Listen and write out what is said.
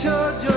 잊혀져.